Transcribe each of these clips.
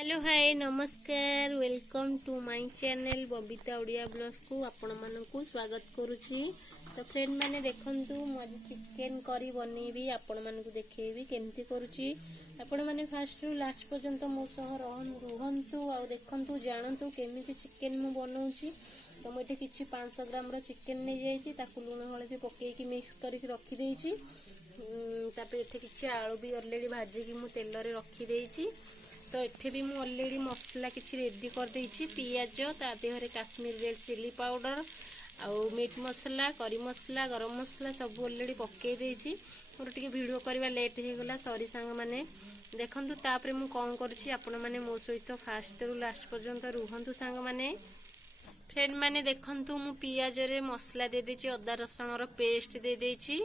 Hello hi नमस्कार welcome to my channel Babita Odia blogs को आपण मानकु स्वागत करुच्ची। तो फ्रेंड माने देखंतु मज चिकन करी बनैबी आपण मानकु देखेबी केमती करुच्ची। आपण माने फास्ट रु लास्ट पर्यंत मो सह रुहंतु आ देखंतु जानंतु केमिति चिकन मु बनौची। तो मुझे किछि 500 ग्राम रो चिकन नै जाईची ताकु लूण हळदी पकेकी मिक्स करके रखी देईची। तापर एथे किछि आलू भी ऑलरेडी भाजी की मु तेल रे रखी देईची। तो एठे भी मु ऑलरेडी मसला किछि रेडी कर देइछि। पियाज ता Dehre Kashmir red chilli powder आउ मीट मसला करी मसला गरम मसला सब ऑलरेडी पके देइछि। मोर टिके वीडियो करबा लेट हे गला सॉरी सांग माने देखंतु। तापरे मु कोन करछि आपण माने मो सहित फास्ट रु लास्ट पर्यंत रुहंतु सांग माने। फ्रेंड माने देखंतु मु पियाज रे मसला दे देछि अदा रसुण रो पेस्ट दे देछि।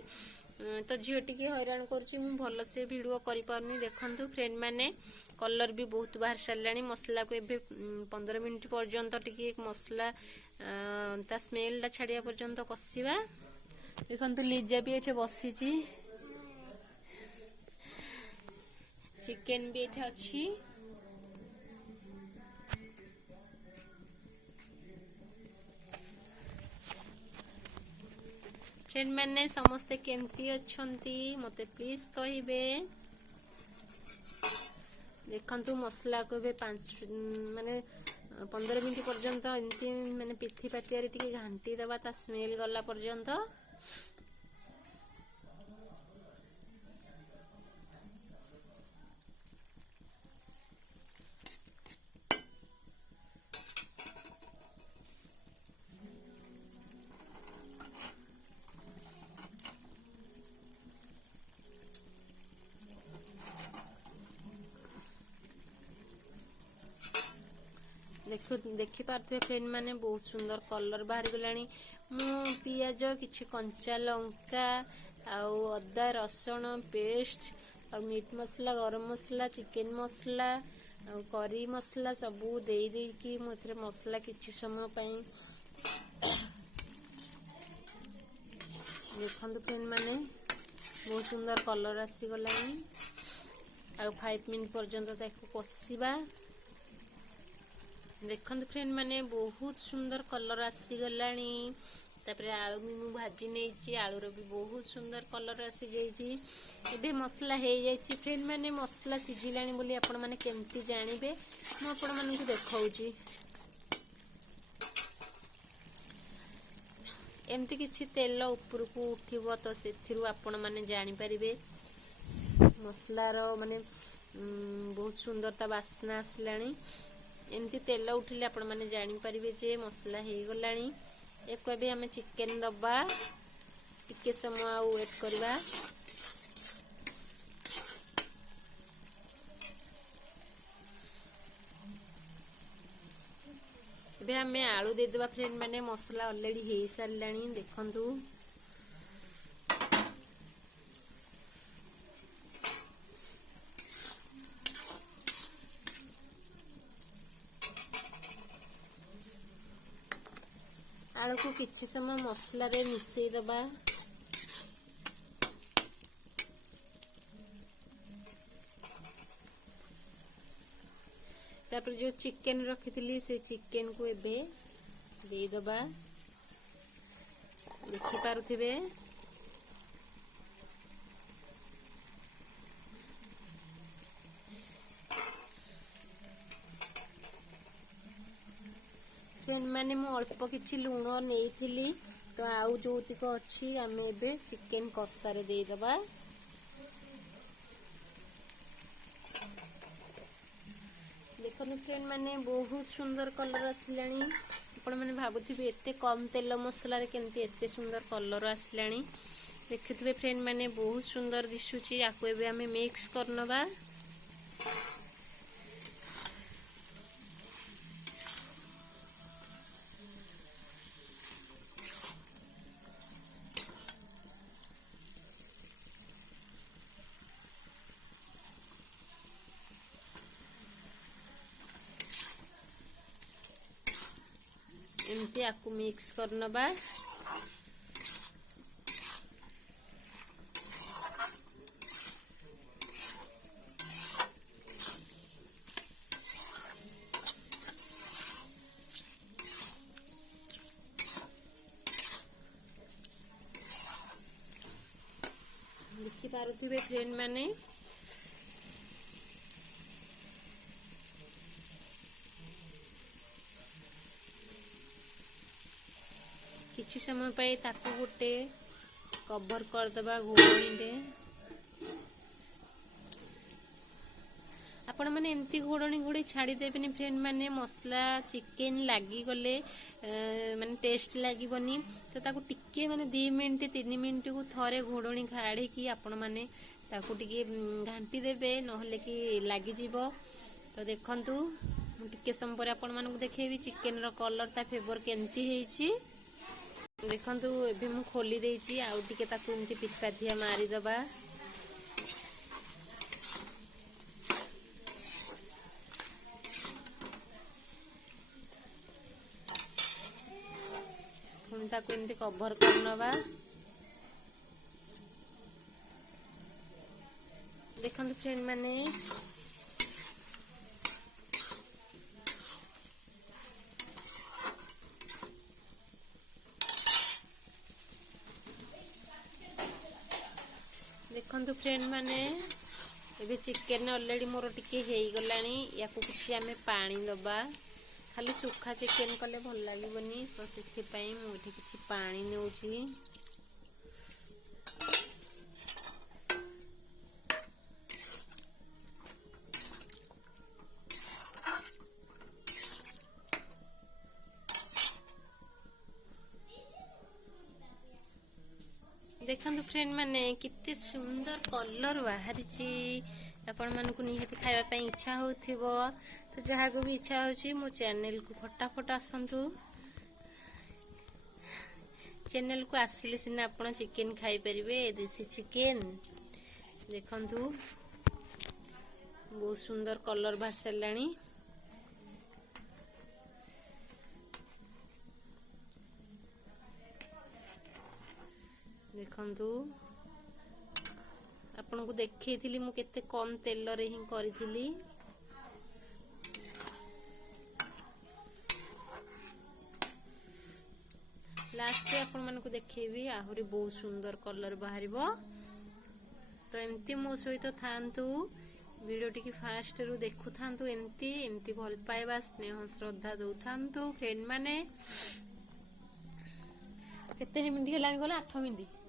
तो झील टी हैरान करुच्ची मु भल से वीडियो करि पारनी। देखंतु फ्रेंड माने कलर भी बहुत बाहर सारानी मसला को एबे 15 मिनिट पर्यंत टिके मसला ता स्मेल ता छाड़िया पर्यंत कसिबा। देखंतु लीजा भी एठे बसिची चिकन भी एठे अछि। फ्रेंड मैंने समस्ते केमती अच्छंती मते प्लीज कहिबे। देखंतु मसला को बे 15 मिनिट पर्यंत एमती माने पिथि पातियारे टिके घांटी दबा ता स्मेल गला पर्यंत। देखि पारथे फ्रेंड माने बहुत सुंदर कलर बाहर गलानी। मु पियाज किछि कंचा लंका आउ अदा रसुण पेस्ट आ मीट मसला गरम मसला चिकन मसला आ करी मसला सबू दे दे कि मोथरे मसला किछि समय पई देखंतु फ्रेंड माने बहुत सुंदर कलर आसी गलानी। आ 5 मिनिट पर्यंत ताको कसिबा। देखंतु फ्रेंड माने बहुत सुंदर कलर आसी गलानी। तापरे आलू भी मु भाजी नेछि आलू रो भी बहुत सुंदर कलर आसी जाईछि। एबे मसला हे जाईछि फ्रेंड माने मसला सिजिलानी बोली आपण माने केमती जानिबे मु आपण माने को देखाउछि। एमती किछि तेल ऊपर को उठिबो तो सेथिरु आपण माने जानि परिबे मसला रो माने बहुत सुंदरता वासना आसलानी। एमती तेल उठिले आपण माने जानि परिबे जे मसला हे गलानी। एको भी हमें चिकन दबा टिके समय वेट करबा। एबे हमें आलू दे देबा फ्रेंड माने मसला ऑलरेडी हे सारलानी। देखंतु आलू को किछि समय मसला रे मिसई दबा। तापर जो चिकन रखिथिली से चिकन को एबे दे दबा। देखि पारुथिबे फ्रेंड माने मु अल्प किछि लूण नेइथिली तो आउ जोतिक अछि आमे एबे चिकन कस्सा रे दे दबा। देखो फ्रेंड माने बहुत सुंदर कलर आसिलानी। आपण माने भाबुथिबे एते कम तेल मसला रे केमती एते सुंदर कलर आसिलानी। देखिथिबे फ्रेंड माने बहुत सुंदर दिसुची। आको एबे आमे मिक्स करनबा। एमती आकु मिक्स करनबा। पारुथिबे फ्रेंड माने किछि समय पाई ताकू गोटे कवर कर दबा घोड़णी रे आपण माने एमती घोड़णी घोड़ी छाड़ी देबेनी फ्रेंड माने मसला चिकन लागी गले माने टेस्ट लागबनी तो ताकू टिके माने 2 मिनिट 3 मिनिट को थरे घोड़णी खाड़ी की आपण माने ताकू टिके घांटी देबे नहले कि लागी जीवो। तो देखंतु टिके समय पर आपण मानकु देखेबी चिकन रो कलर ता फेवर केंती हेची देखंतु एबे मु खोली देइची आउ टिके ताकू एंती पिछपाथिया मारी दबा पुणी ताकू एंती कवर कर नबा। देखंतु फ्रेंड माने देखंतु फ्रेंड माने एबे चिकन ऑलरेडी मोर टिके हेई गलानी याकू किछि आमे पानी दबा खाली सुखा चिकन कले भल लागबनी तो सेति पई मु एठी किछि पानी नेउची। देखंतु फ्रेंड माने कितने सुंदर कलर बाहरी आपण मानकु निहाती खाइबा पई इच्छा होथिबो तो जहा को भी इच्छा होची मो चैनल को फटाफट आसंतु चैनल को आसिले सिना आपण चिकन खाई परिबे देसी चिकन। देखंतु बहुत सुंदर कलर बाहर सलानी देखंतु आपन को देखैथिली मु केते कम तेल रे ही करिथिली लास्ट आपण मन को देखैबी आहुरी बहुत सुंदर कलर बाहरिबो। तो एमती मो सहित थांतु वीडियो टी फास्ट रु देखु थांतु एमती एमती भल पाइबा स्नेह श्रद्धा दउ थांतु फ्रेंड माने केते मिनिट हेलानी गला 8 मिनिट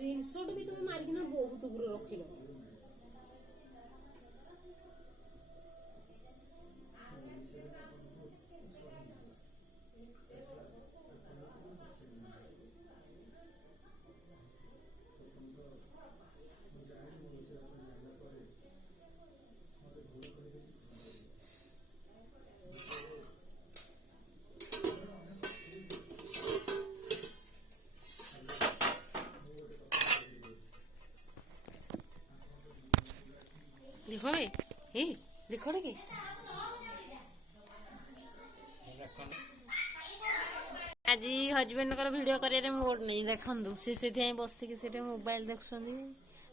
स्क्रीनशॉट भी तुम मारिकिना बहुत उग्र रखिलो। देखो बे ए देखो रे के आज हजबैंड कर वीडियो करिया मोड नहीं देखंदु से बसिक से मोबाइल देखुछंदी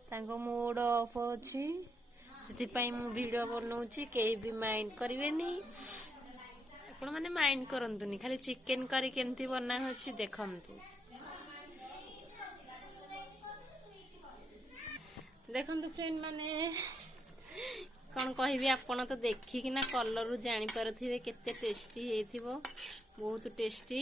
तांको मोड ऑफ अछि से मु वीडियो बनाउची केही भी माइंड करिवेनी आपण माने माइंड करंतुनी खाली चिकन करी केमती बना होची देखंतु। देखंतु फ्रेंड माने कौन कहबी आपण तो देखिकिना कलर जानी पारुथिबे केते टेस्टी हेथिबो बहुत टेस्टी।